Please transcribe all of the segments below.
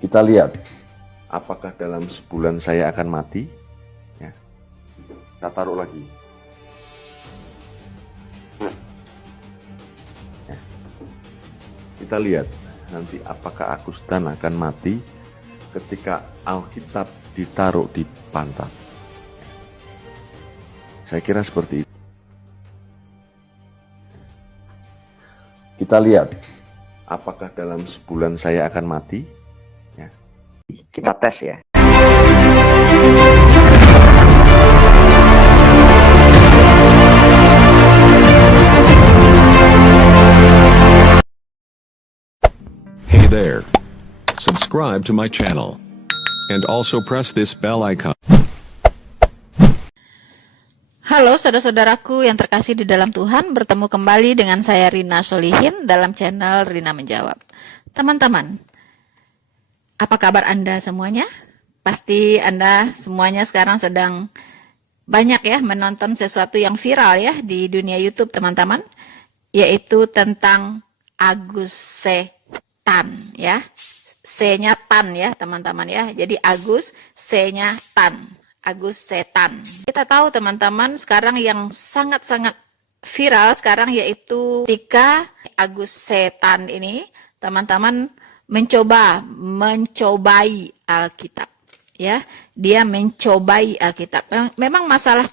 Kita lihat, apakah dalam sebulan saya akan mati? Ya. Kita taruh lagi. Ya. Kita lihat, nanti apakah Agustan akan mati ketika Alkitab ditaruh di pantat. Saya kira seperti itu. Kita lihat, apakah dalam sebulan saya akan mati? Ya. Kita tes ya. Hey there. Subscribe to my channel. And also press this bell icon. Halo saudara-saudaraku yang terkasih di dalam Tuhan, bertemu kembali dengan saya Rina Solihin dalam channel Rina Menjawab. Teman-teman, apa kabar Anda semuanya? Pasti Anda semuanya sekarang sedang banyak ya menonton sesuatu yang viral ya di dunia YouTube teman-teman, yaitu tentang Agus Setan ya. C-nya tan ya teman-teman ya. Jadi Agus, C-nya tan. Agus Setan. Kita tahu teman-teman sekarang yang sangat-sangat viral sekarang yaitu ketika Agus Setan ini teman-teman mencobai Alkitab ya. Dia mencobai Alkitab. Memang masalah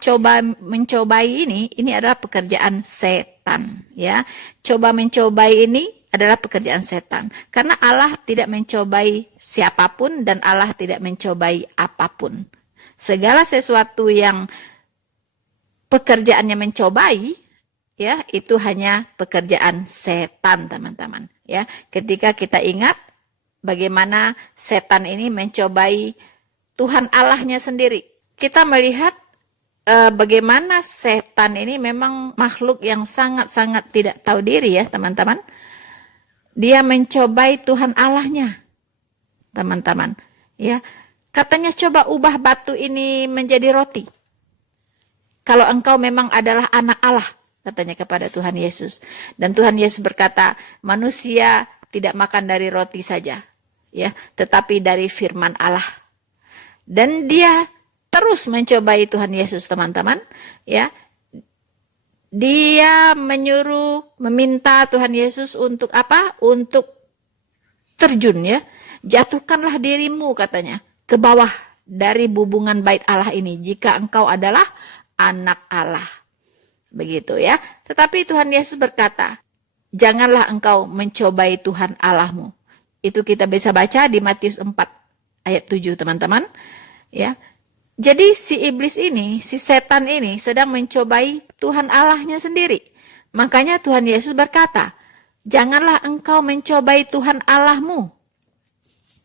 mencobai ini adalah pekerjaan setan ya. Coba mencobai ini adalah pekerjaan setan. Karena Allah tidak mencobai siapapun dan Allah tidak mencobai apapun. Segala sesuatu yang pekerjaannya mencobai, ya itu hanya pekerjaan setan teman-teman. Ya, ketika kita ingat bagaimana setan ini mencobai Tuhan Allahnya sendiri, kita melihat bagaimana setan ini memang makhluk yang sangat-sangat tidak tahu diri ya teman-teman. Dia mencobai Tuhan Allahnya, teman-teman. Ya. Katanya coba ubah batu ini menjadi roti. Kalau engkau memang adalah anak Allah, katanya kepada Tuhan Yesus. Dan Tuhan Yesus berkata, manusia tidak makan dari roti saja, ya, tetapi dari firman Allah. Dan dia terus mencobai Tuhan Yesus, teman-teman, ya. Dia meminta Tuhan Yesus untuk apa? Untuk terjun ya. Jatuhkanlah dirimu katanya ke bawah dari bubungan bait Allah ini jika engkau adalah anak Allah. Begitu ya. Tetapi Tuhan Yesus berkata, janganlah engkau mencobai Tuhan Allahmu. Itu kita bisa baca di Matius 4 ayat 7 teman-teman. Ya. Jadi si iblis ini, si setan ini sedang mencobai Tuhan Allahnya sendiri. Makanya Tuhan Yesus berkata, janganlah engkau mencobai Tuhan Allahmu.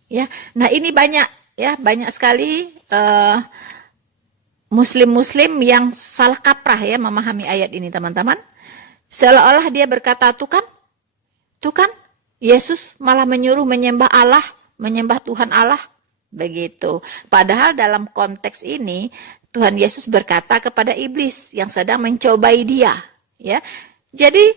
Ya. Nah, ini banyak sekali muslim-muslim yang salah kaprah ya memahami ayat ini teman-teman. Seolah-olah dia berkata, tuh kan Yesus malah menyuruh menyembah Allah, menyembah Tuhan Allah. Begitu. Padahal dalam konteks ini Tuhan Yesus berkata kepada iblis yang sedang mencobai dia. Ya. Jadi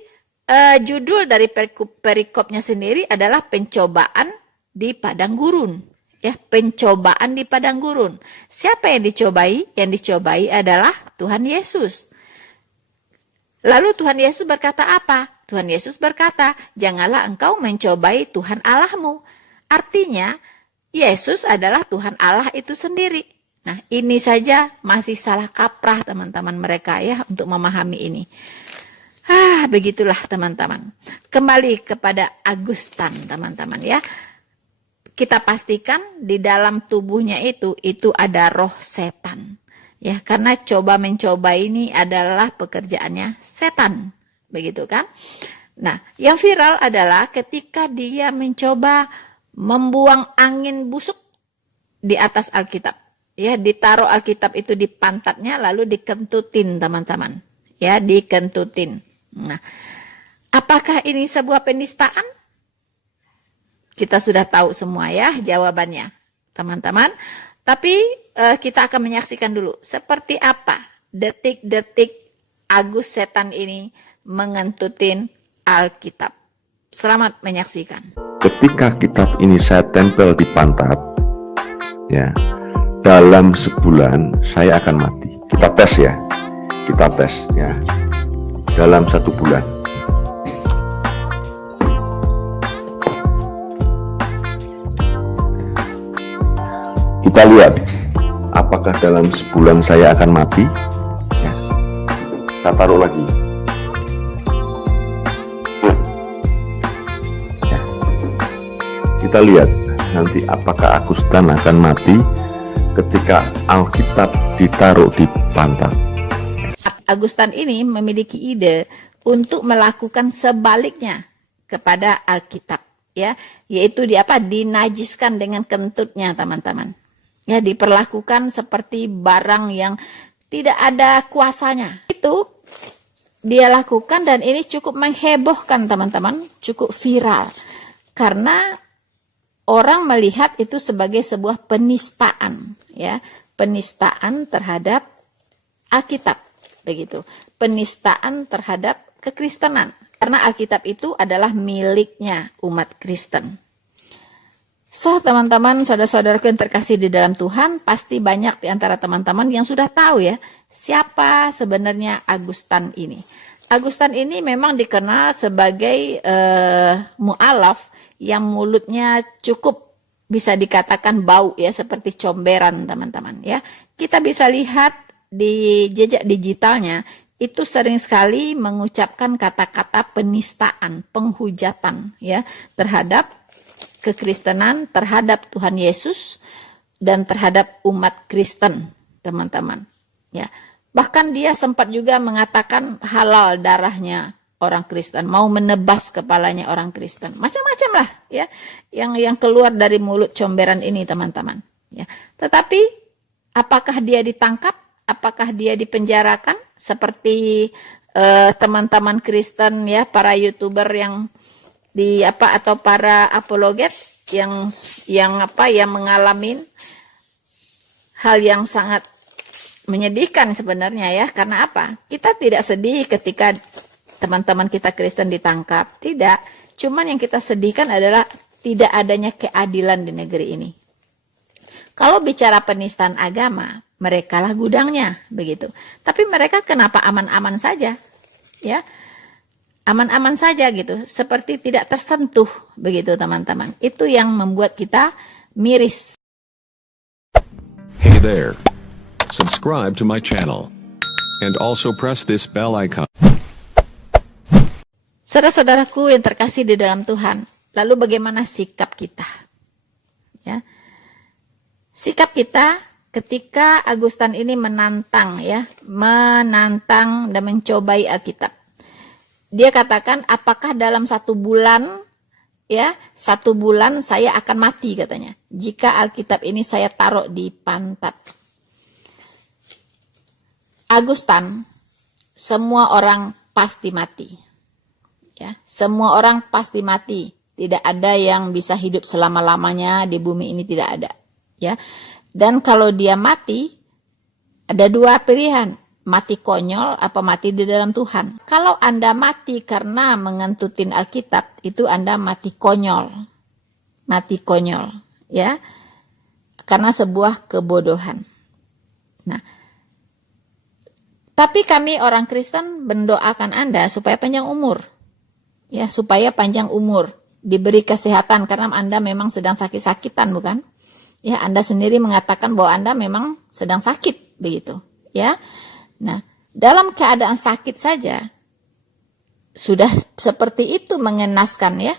judul dari perikopnya sendiri adalah pencobaan di padang gurun. Ya, pencobaan di padang gurun. Siapa yang dicobai? Yang dicobai adalah Tuhan Yesus. Lalu Tuhan Yesus berkata apa? Tuhan Yesus berkata, janganlah engkau mencobai Tuhan Allahmu. Artinya, Yesus adalah Tuhan Allah itu sendiri. Nah, ini saja masih salah kaprah teman-teman mereka ya untuk memahami ini. Begitulah teman-teman. Kembali kepada Agustan teman-teman ya. Kita pastikan di dalam tubuhnya itu ada roh setan. Ya, karena coba mencoba ini adalah pekerjaannya setan. Begitu kan? Nah, yang viral adalah ketika dia mencoba membuang angin busuk di atas Alkitab. Ya, ditaruh Alkitab itu di pantatnya lalu dikentutin, teman-teman. Ya, dikentutin. Nah, apakah ini sebuah penistaan? Kita sudah tahu semua ya jawabannya, teman-teman. Tapi kita akan menyaksikan dulu seperti apa detik-detik Agus Setan ini mengentutin Alkitab. Selamat menyaksikan. ketika kitab ini saya tempel di pantat, ya, dalam sebulan saya akan mati. Kita tes ya, dalam 1 bulan. Kita lihat apakah dalam sebulan saya akan mati. Ya. Kita taruh lagi. Ya. Kita lihat nanti apakah Agustan akan mati ketika Alkitab ditaruh di pantat. Agustan ini memiliki ide untuk melakukan sebaliknya kepada Alkitab, ya, yaitu dinajiskan dengan kentutnya, teman-teman. Ya, diperlakukan seperti barang yang tidak ada kuasanya. Itu dia lakukan dan ini cukup menghebohkan, teman-teman, cukup viral. Karena orang melihat itu sebagai sebuah penistaan, ya, penistaan terhadap Alkitab, begitu. Penistaan terhadap kekristenan. Karena Alkitab itu adalah miliknya umat Kristen. So, teman-teman, saudara-saudaraku yang terkasih di dalam Tuhan, pasti banyak di antara teman-teman yang sudah tahu ya, siapa sebenarnya Agustan ini. Agustan ini memang dikenal sebagai mu'alaf yang mulutnya cukup bisa dikatakan bau ya, seperti comberan, teman-teman ya. Kita bisa lihat di jejak digitalnya, itu sering sekali mengucapkan kata-kata penistaan, penghujatan ya, terhadap kekristenan, terhadap Tuhan Yesus, dan terhadap umat Kristen, teman-teman. Ya, bahkan dia sempat juga mengatakan halal darahnya orang Kristen, mau menebas kepalanya orang Kristen, macam-macam lah, ya, yang keluar dari mulut comberan ini, teman-teman. Ya, tetapi apakah dia ditangkap? Apakah dia dipenjarakan seperti teman-teman Kristen ya, para YouTuber yang atau para apologet yang mengalami hal yang sangat menyedihkan sebenarnya ya. Karena apa? Kita tidak sedih ketika teman-teman kita Kristen ditangkap, tidak. Cuman yang kita sedihkan adalah tidak adanya keadilan di negeri ini. Kalau bicara penistaan agama, mereka lah gudangnya, begitu. Tapi mereka kenapa aman-aman saja? Ya, aman-aman saja gitu, seperti tidak tersentuh, begitu teman-teman. Itu yang membuat kita miris. Hey there. Subscribe to my channel. And also press this bell icon. Saudara-saudaraku yang terkasih di dalam Tuhan, lalu bagaimana sikap kita? Ya, sikap kita ketika Agustan ini menantang dan mencobai Alkitab. Dia katakan, apakah dalam 1 bulan, ya, 1 bulan saya akan mati, katanya, jika Alkitab ini saya taruh di pantat. Agustan, semua orang pasti mati. Ya, semua orang pasti mati. Tidak ada yang bisa hidup selama-lamanya di bumi ini, tidak ada. Ya, dan kalau dia mati, ada 2 pilihan. Mati konyol apa mati di dalam Tuhan. Kalau Anda mati karena mengentutin Alkitab, itu Anda mati konyol. Mati konyol, ya. Karena sebuah kebodohan. Nah, tapi kami orang Kristen mendoakan Anda supaya panjang umur. Ya, supaya panjang umur, diberi kesehatan karena Anda memang sedang sakit-sakitan, bukan? Ya, Anda sendiri mengatakan bahwa Anda memang sedang sakit, begitu, ya. Nah, dalam keadaan sakit saja sudah seperti itu mengenaskan ya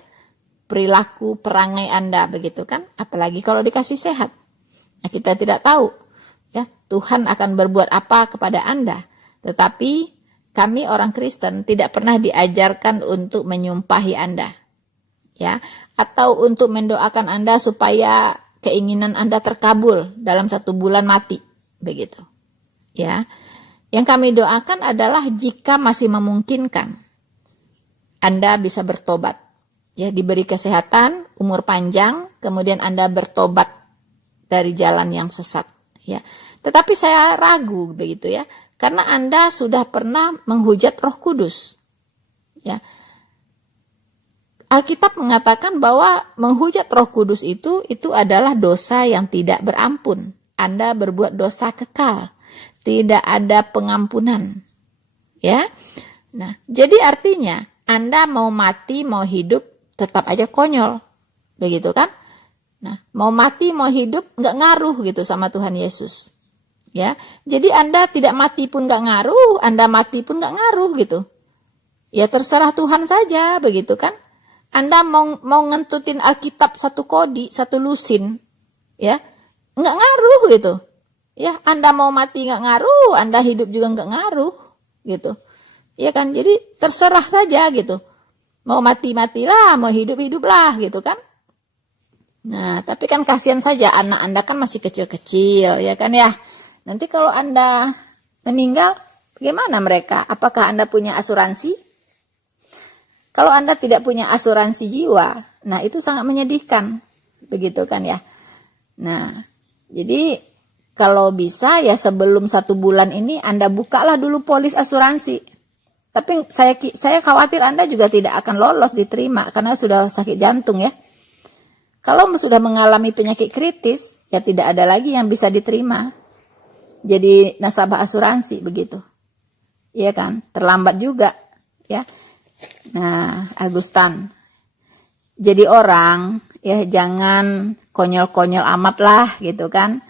perilaku perangai Anda, begitu kan? Apalagi kalau dikasih sehat. Nah, kita tidak tahu ya Tuhan akan berbuat apa kepada Anda. Tetapi kami orang Kristen tidak pernah diajarkan untuk menyumpahi Anda. Ya, atau untuk mendoakan Anda supaya keinginan Anda terkabul dalam 1 bulan mati, begitu. Ya. Yang kami doakan adalah jika masih memungkinkan, Anda bisa bertobat. Ya, diberi kesehatan, umur panjang, kemudian Anda bertobat dari jalan yang sesat. Ya. Tetapi saya ragu, begitu ya, karena Anda sudah pernah menghujat Roh Kudus. Ya. Alkitab mengatakan bahwa menghujat Roh Kudus itu adalah dosa yang tidak berampun. Anda berbuat dosa kekal, tidak ada pengampunan. Ya. Nah, jadi artinya Anda mau mati, mau hidup, tetap aja konyol. Begitu kan? Nah, mau mati, mau hidup, nggak ngaruh gitu sama Tuhan Yesus. Ya, jadi Anda tidak mati pun nggak ngaruh, Anda mati pun nggak ngaruh gitu. Ya terserah Tuhan saja, begitu kan? Anda mau ngentutin Alkitab satu kodi, satu lusin, ya nggak ngaruh gitu. Ya, Anda mau mati nggak ngaruh, Anda hidup juga nggak ngaruh, gitu. Ya kan, jadi terserah saja gitu. Mau mati-matilah, mau hidup-hiduplah, gitu kan. Nah, tapi kan kasihan saja anak Anda kan masih kecil-kecil, ya kan ya. Nanti kalau Anda meninggal, bagaimana mereka? Apakah Anda punya asuransi? Kalau Anda tidak punya asuransi jiwa, nah itu sangat menyedihkan, begitu kan ya. Nah, jadi kalau bisa ya sebelum 1 bulan ini Anda bukalah dulu polis asuransi. Tapi saya khawatir Anda juga tidak akan lolos diterima karena sudah sakit jantung ya. Kalau sudah mengalami penyakit kritis, ya tidak ada lagi yang bisa diterima. Jadi nasabah asuransi begitu. Iya kan? Terlambat juga ya. Nah, Agustan. Jadi orang ya jangan konyol-konyol amat lah gitu kan.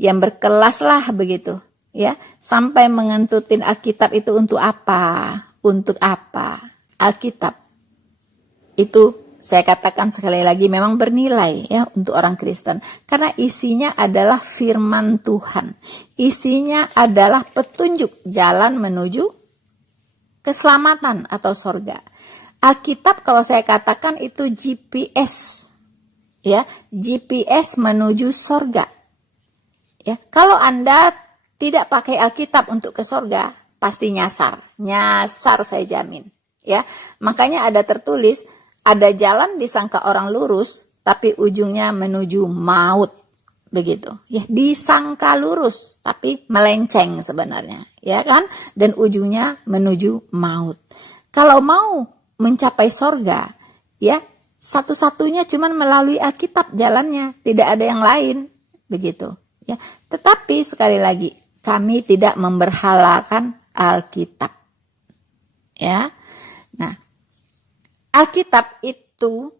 Yang berkelas lah begitu. Ya, sampai mengentutin Alkitab itu untuk apa? Untuk apa? Alkitab itu saya katakan sekali lagi memang bernilai ya untuk orang Kristen. Karena isinya adalah firman Tuhan. Isinya adalah petunjuk jalan menuju keselamatan atau sorga. Alkitab kalau saya katakan itu GPS. Ya, GPS menuju sorga. Ya, kalau Anda tidak pakai Alkitab untuk ke sorga, pasti nyasar. Nyasar saya jamin. Ya, makanya ada tertulis, ada jalan disangka orang lurus, tapi ujungnya menuju maut. Begitu. Ya, disangka lurus, tapi melenceng sebenarnya. Ya kan? Dan ujungnya menuju maut. Kalau mau mencapai sorga, ya satu-satunya cuman melalui Alkitab jalannya. Tidak ada yang lain. Begitu. Ya. Tetapi sekali lagi, kami tidak memberhalakan Alkitab. Ya. Nah, Alkitab itu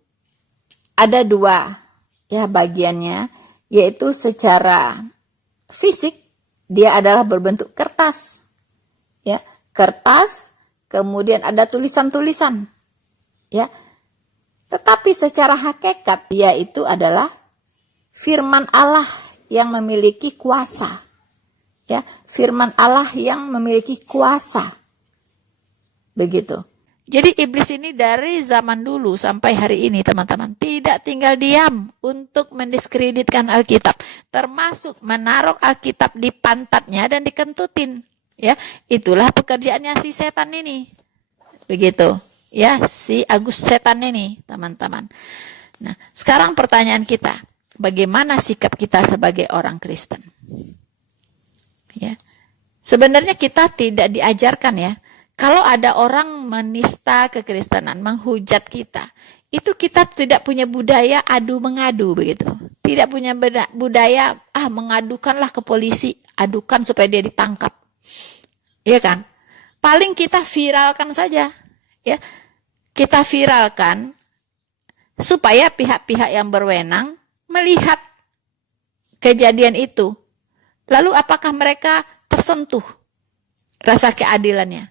ada 2 ya bagiannya, yaitu secara fisik dia adalah berbentuk kertas. Ya, kertas, kemudian ada tulisan-tulisan. Ya. Tetapi secara hakikat dia itu adalah firman Allah yang memiliki kuasa. Ya, firman Allah yang memiliki kuasa. Begitu. Jadi iblis ini dari zaman dulu sampai hari ini teman-teman tidak tinggal diam untuk mendiskreditkan Alkitab, termasuk menaruh Alkitab di pantatnya dan dikentutin. Ya, itulah pekerjaannya si setan ini. Begitu. Ya, si Agus setan ini, teman-teman. Nah, sekarang pertanyaan kita, bagaimana sikap kita sebagai orang Kristen? Ya. Sebenarnya kita tidak diajarkan ya. Kalau ada orang menista kekristenan, menghujat kita, itu kita tidak punya budaya adu-mengadu begitu. Tidak punya budaya mengadukanlah ke polisi, adukan supaya dia ditangkap. Iya kan? Paling kita viralkan saja, ya. Kita viralkan supaya pihak-pihak yang berwenang melihat kejadian itu. Lalu apakah mereka tersentuh rasa keadilannya?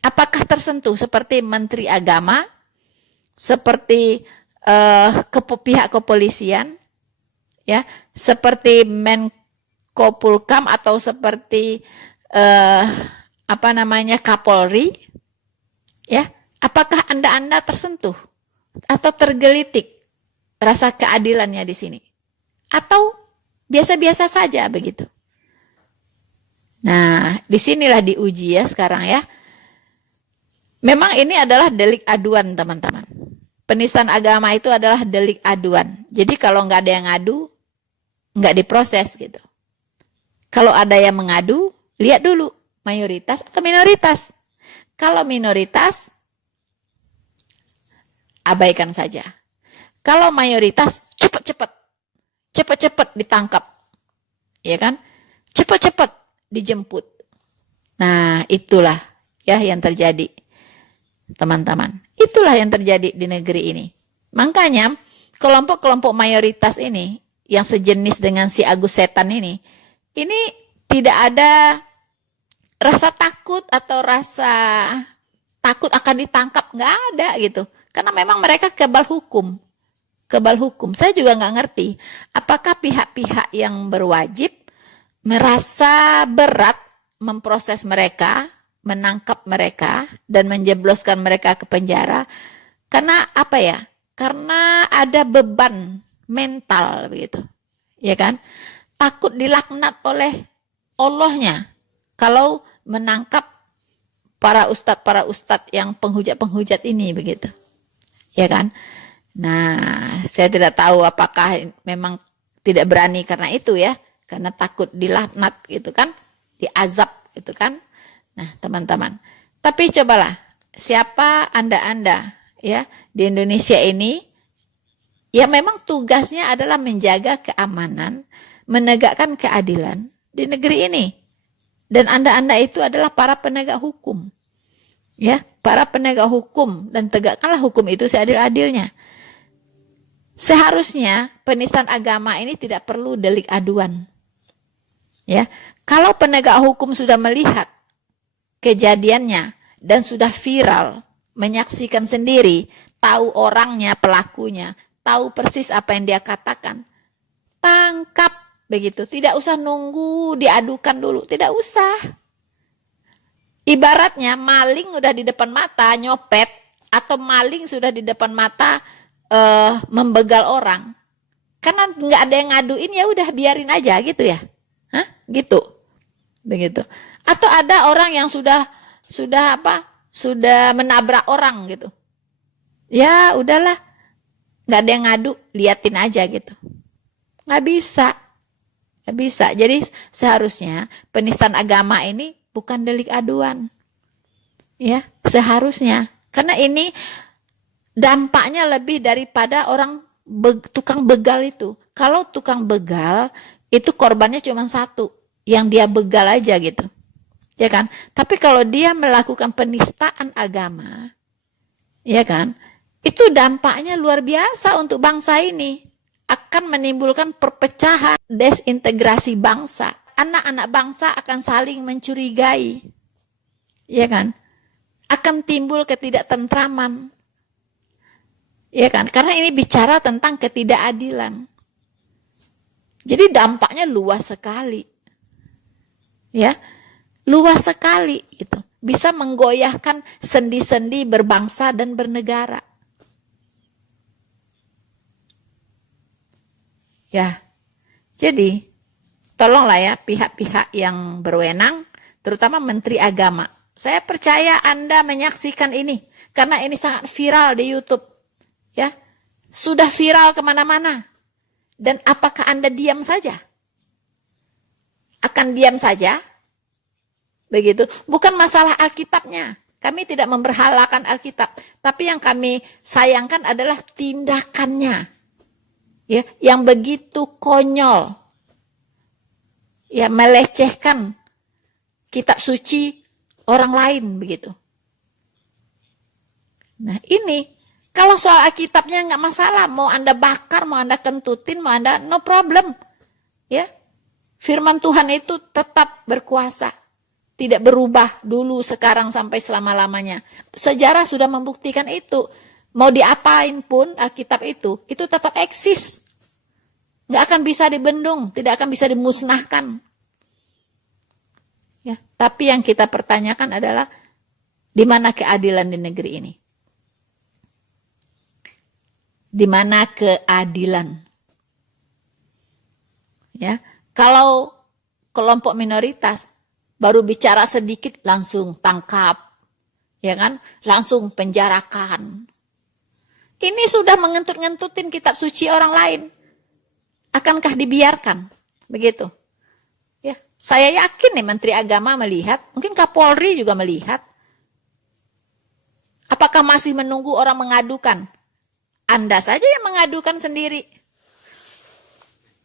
Apakah tersentuh seperti Menteri Agama, seperti pihak kepolisian, ya, seperti Menko Polhukam atau seperti Kapolri, ya? Apakah Anda tersentuh atau tergelitik rasa keadilannya di sini? Atau biasa-biasa saja begitu? Nah, disinilah diuji ya sekarang ya. Memang ini adalah delik aduan teman-teman. Penistaan agama itu adalah delik aduan. Jadi kalau nggak ada yang ngadu, nggak diproses gitu. Kalau ada yang mengadu, lihat dulu mayoritas atau minoritas. Kalau minoritas, abaikan saja. Kalau mayoritas, cepat-cepat ditangkap, ya kan? Cepat-cepat dijemput. Nah, itulah ya yang terjadi, teman-teman. Itulah yang terjadi di negeri ini. Makanya kelompok-kelompok mayoritas ini yang sejenis dengan si Agus Setan ini tidak ada rasa takut atau rasa takut akan ditangkap, nggak ada gitu. Karena memang mereka kebal hukum. Saya juga nggak ngerti apakah pihak-pihak yang berwajib merasa berat memproses mereka, menangkap mereka, dan menjebloskan mereka ke penjara. Karena apa ya? Karena ada beban mental begitu. Ya kan? Takut dilaknat oleh Allahnya kalau menangkap para ustadz yang penghujat ini begitu. Ya kan? Nah, saya tidak tahu apakah memang tidak berani karena itu ya, karena takut dilaknat gitu kan, diazab gitu kan. Nah, teman-teman, tapi cobalah siapa Anda ya di Indonesia ini yang memang tugasnya adalah menjaga keamanan, menegakkan keadilan di negeri ini. Dan Anda itu adalah para penegak hukum. Ya, para penegak hukum, dan tegakkanlah hukum itu seadil-adilnya. Seharusnya penistaan agama ini tidak perlu delik aduan. Ya, kalau penegak hukum sudah melihat kejadiannya dan sudah viral, menyaksikan sendiri, tahu orangnya, pelakunya, tahu persis apa yang dia katakan, tangkap begitu. Tidak usah nunggu diadukan dulu, tidak usah. Ibaratnya maling udah di depan mata nyopet, atau maling sudah di depan mata membegal orang, karena nggak ada yang ngaduin, ya udah biarin aja gitu ya, gitu, begitu. Atau ada orang yang sudah menabrak orang gitu, ya udahlah, nggak ada yang ngadu, liatin aja gitu, nggak bisa. Jadi seharusnya penistaan agama ini bukan delik aduan, ya seharusnya, karena ini dampaknya lebih daripada orang tukang begal itu. Kalau tukang begal itu korbannya cuma satu, yang dia begal aja gitu, ya kan. Tapi kalau dia melakukan penistaan agama, ya kan, itu dampaknya luar biasa untuk bangsa ini. Akan menimbulkan perpecahan, desintegrasi bangsa. Anak-anak bangsa akan saling mencurigai, ya kan. Akan timbul ketidaktentraman. Ya kan? Karena ini bicara tentang ketidakadilan. Jadi dampaknya luas sekali. Ya. Luas sekali gitu. Bisa menggoyahkan sendi-sendi berbangsa dan bernegara. Ya. Jadi tolonglah ya pihak-pihak yang berwenang, terutama Menteri Agama. Saya percaya Anda menyaksikan ini karena ini sangat viral di YouTube. Ya, sudah viral kemana-mana. Dan apakah Anda diam saja? Akan diam saja? Begitu. Bukan masalah Alkitabnya. Kami tidak memberhalakan Alkitab. Tapi yang kami sayangkan adalah tindakannya. Ya, yang begitu konyol. Ya, melecehkan kitab suci orang lain begitu. Nah, ini kalau soal Alkitabnya nggak masalah, mau Anda bakar, mau Anda kentutin, mau Anda, no problem. Ya, firman Tuhan itu tetap berkuasa. Tidak berubah dulu, sekarang, sampai selama-lamanya. Sejarah sudah membuktikan itu. Mau diapain pun Alkitab itu tetap eksis. Nggak akan bisa dibendung, tidak akan bisa dimusnahkan. Ya, tapi yang kita pertanyakan adalah, di mana keadilan di negeri ini? Di mana keadilan? Ya, kalau kelompok minoritas baru bicara sedikit langsung tangkap, ya kan? Langsung penjarakan. Ini sudah mengentut-ngentutin kitab suci orang lain. Akankah dibiarkan? Begitu. Ya, saya yakin nih Menteri Agama melihat, mungkin Kapolri juga melihat. Apakah masih menunggu orang mengadukan? Anda saja yang mengadukan sendiri.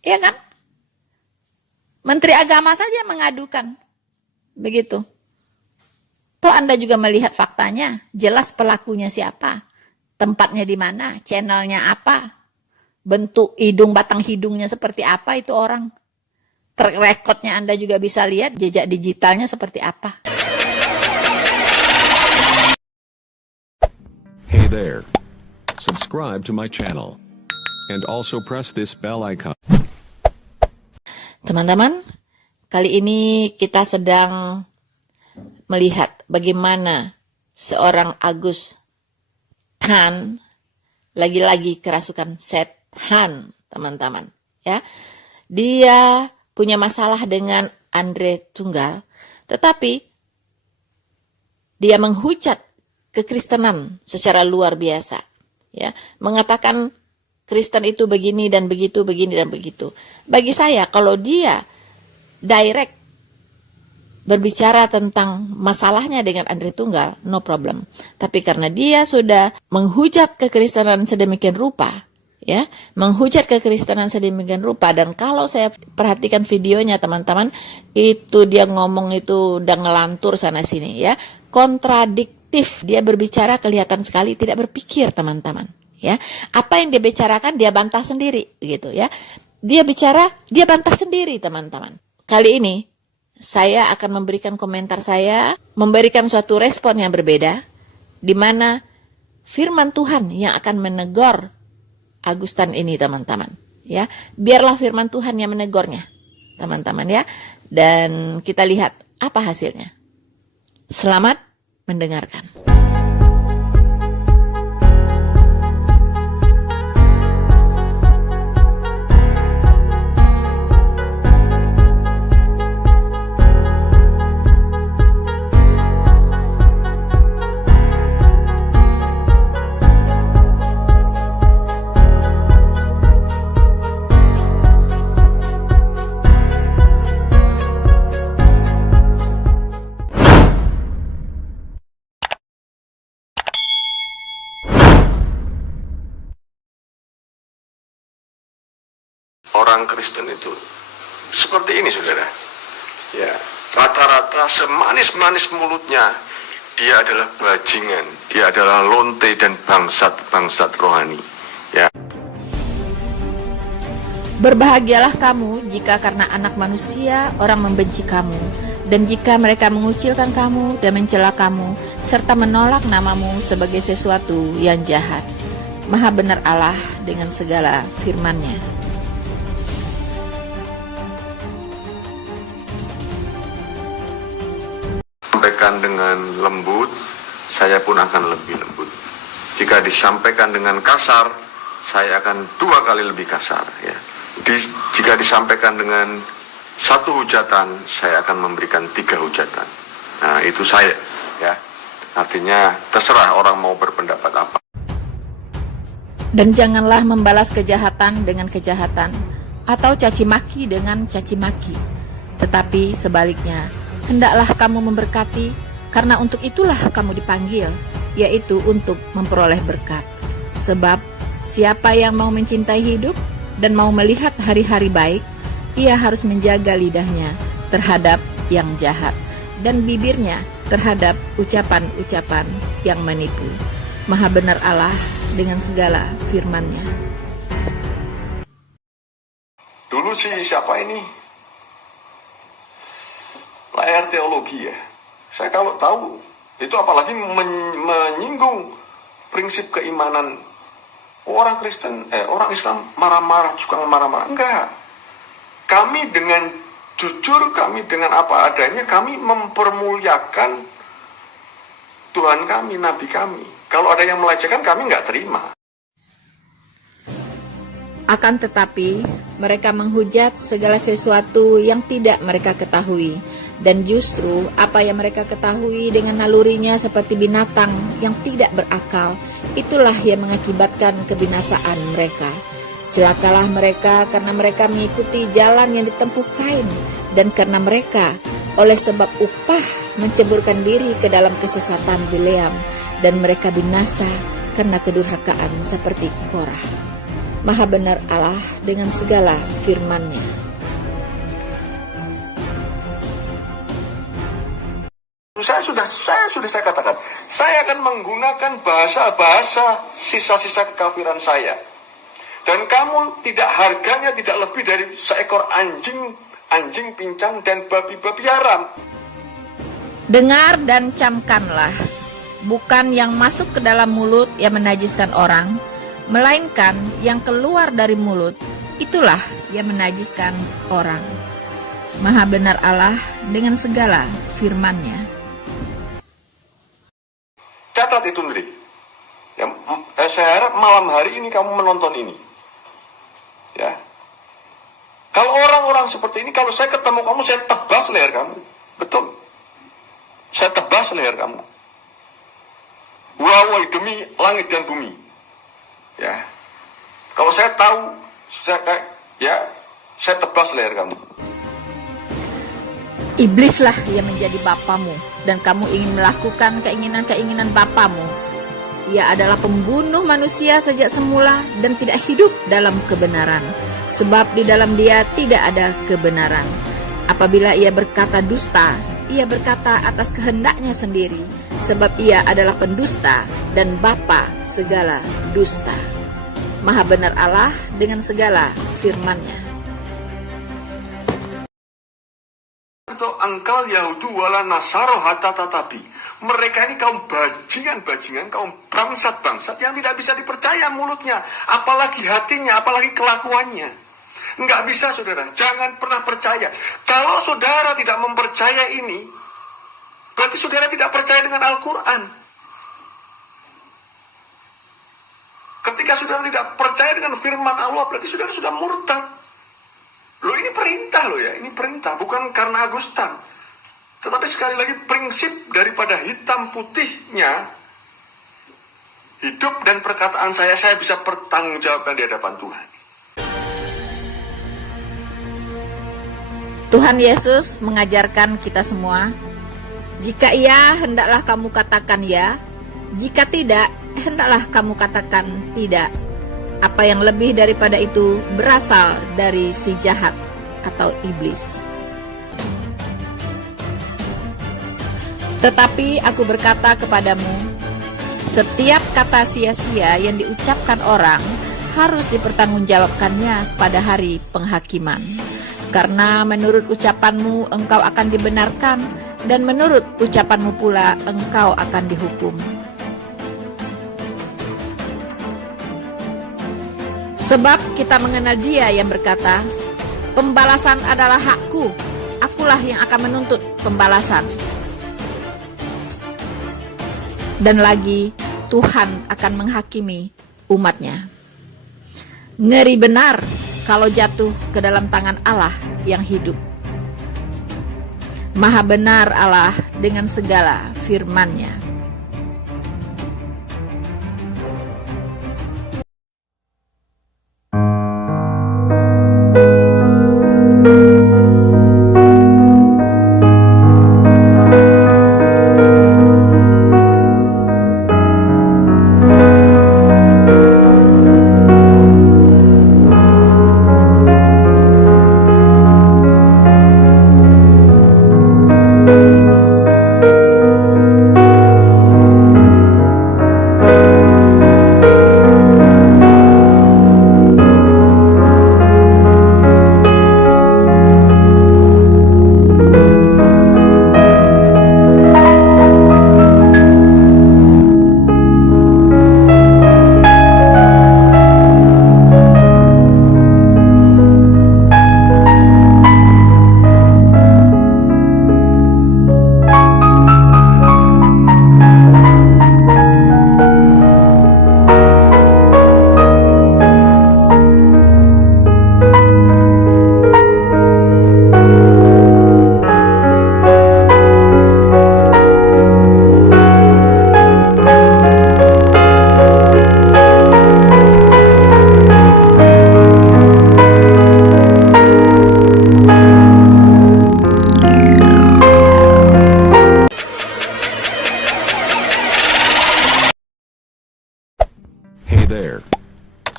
Iya kan? Menteri Agama saja yang mengadukan. Begitu. Toh Anda juga melihat faktanya, jelas pelakunya siapa, tempatnya di mana, channelnya apa, bentuk hidung, batang hidungnya seperti apa itu orang. Track recordnya Anda juga bisa lihat, jejak digitalnya seperti apa. Hey there. Subscribe to my channel. And also press this bell icon. Teman-teman, kali ini kita sedang melihat bagaimana seorang Agus Tan, lagi-lagi kerasukan setan, teman-teman. Ya, dia punya masalah dengan Andre Tunggal, tetapi dia menghujat kekristenan secara luar biasa. Ya, mengatakan Kristen itu begini dan begitu, begini dan begitu. Bagi saya, kalau dia direct berbicara tentang masalahnya dengan Andre Tunggal, no problem. Tapi karena dia sudah menghujat kekristenan sedemikian rupa, ya, menghujat kekristenan sedemikian rupa, dan kalau saya perhatikan videonya teman-teman, itu dia ngomong itu udah ngelantur sana sini, ya, kontradiktif. Dia berbicara kelihatan sekali tidak berpikir, teman-teman. Ya, apa yang dia bicarakan dia bantah sendiri, gitu ya. Dia bicara, dia bantah sendiri, teman-teman. Kali ini saya akan memberikan komentar saya, memberikan suatu respon yang berbeda, di mana firman Tuhan yang akan menegur Agus Tan ini, teman-teman. Ya, biarlah firman Tuhan yang menegurnya, teman-teman ya. Dan kita lihat apa hasilnya. Selamat mendengarkan. Orang Kristen itu seperti ini, saudara. Ya, rata-rata semanis-manis mulutnya, dia adalah bajingan, dia adalah lonte dan bangsat-bangsat rohani. Ya. Berbahagialah kamu jika karena anak manusia orang membenci kamu, dan jika mereka mengucilkan kamu dan mencela kamu, serta menolak namamu sebagai sesuatu yang jahat. Maha benar Allah dengan segala firman-Nya. Sampaikan dengan lembut, saya pun akan lebih lembut. Jika disampaikan dengan kasar, saya akan 2 kali lebih kasar. Ya. Jika disampaikan dengan 1 hujatan, saya akan memberikan 3 hujatan. Nah, itu saya. Ya. Artinya terserah orang mau berpendapat apa. Dan janganlah membalas kejahatan dengan kejahatan, atau caci maki dengan caci maki. Tetapi sebaliknya, hendaklah kamu memberkati, karena untuk itulah kamu dipanggil, yaitu untuk memperoleh berkat. Sebab siapa yang mau mencintai hidup dan mau melihat hari-hari baik, ia harus menjaga lidahnya terhadap yang jahat, dan bibirnya terhadap ucapan-ucapan yang menipu. Maha benar Allah dengan segala firman-Nya. Dulu sih siapa ini? Layar teologi ya. Saya kalau tahu itu apalagi menyinggung prinsip keimanan orang Kristen, orang Islam marah-marah, suka marah-marah. Enggak. Kami dengan jujur, kami dengan apa adanya, kami mempermuliakan Tuhan kami, Nabi kami. Kalau ada yang melecehkan, kami nggak terima. Akan tetapi, mereka menghujat segala sesuatu yang tidak mereka ketahui. Dan justru apa yang mereka ketahui dengan nalurinya seperti binatang yang tidak berakal, itulah yang mengakibatkan kebinasaan mereka. Celakalah mereka karena mereka mengikuti jalan yang ditempuh Kain, dan karena mereka oleh sebab upah menceburkan diri ke dalam kesesatan Bileam, dan mereka binasa karena kedurhakaan seperti Korah. Maha benar Allah dengan segala firman-Nya. Saya katakan, saya akan menggunakan bahasa-bahasa sisa-sisa kekafiran saya. Dan kamu harganya tidak lebih dari seekor anjing pincang dan babi-babi haram. Dengar dan camkanlah, bukan yang masuk ke dalam mulut yang menajiskan orang, melainkan yang keluar dari mulut, itulah yang menajiskan orang. Maha benar Allah dengan segala firman-Nya. Catat itu, Ndri. Ya, saya harap malam hari ini kamu menonton ini. Ya. Kalau orang-orang seperti ini, kalau saya ketemu kamu, saya tebas leher kamu. Betul. Saya tebas leher kamu. Wawai demi langit dan bumi. Ya. Kalau saya tahu, saya tebas leher kamu. Iblislah yang menjadi bapamu, dan kamu ingin melakukan keinginan-keinginan bapamu. Ia adalah pembunuh manusia sejak semula dan tidak hidup dalam kebenaran, sebab di dalam dia tidak ada kebenaran. Apabila ia berkata dusta, ia berkata atas kehendaknya sendiri, sebab ia adalah pendusta dan bapa segala dusta. Maha benar Allah dengan segala firman-Nya. Angkal Yahudu wala Nasaro hatta tatapi. Mereka ini kaum bajingan-bajingan, kaum bangsat-bangsat yang tidak bisa dipercaya mulutnya, apalagi hatinya, apalagi kelakuannya. Enggak bisa, saudara. Jangan pernah percaya. Kalau saudara tidak mempercaya ini, berarti saudara tidak percaya dengan Al-Quran. Ketika saudara tidak percaya dengan firman Allah, berarti saudara sudah murtad. Loh, ini perintah loh ya, ini perintah, bukan karena Agustan. Tetapi sekali lagi prinsip daripada hitam putihnya, hidup dan perkataan saya bisa bertanggungjawabkan di hadapan Tuhan. Tuhan Yesus mengajarkan kita semua, jika iya, hendaklah kamu katakan ya, jika tidak, hendaklah kamu katakan tidak. Apa yang lebih daripada itu berasal dari si jahat atau iblis. Tetapi aku berkata kepadamu, setiap kata sia-sia yang diucapkan orang harus dipertanggungjawabkannya pada hari penghakiman. Karena menurut ucapanmu engkau akan dibenarkan, dan menurut ucapanmu pula engkau akan dihukum. Sebab kita mengenal Dia yang berkata, pembalasan adalah hakku, akulah yang akan menuntut pembalasan. Dan lagi, Tuhan akan menghakimi umat-Nya. Ngeri benar kalau jatuh ke dalam tangan Allah yang hidup. Maha benar Allah dengan segala firman-Nya.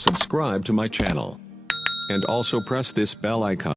subscribe to my channel, and also press this bell icon.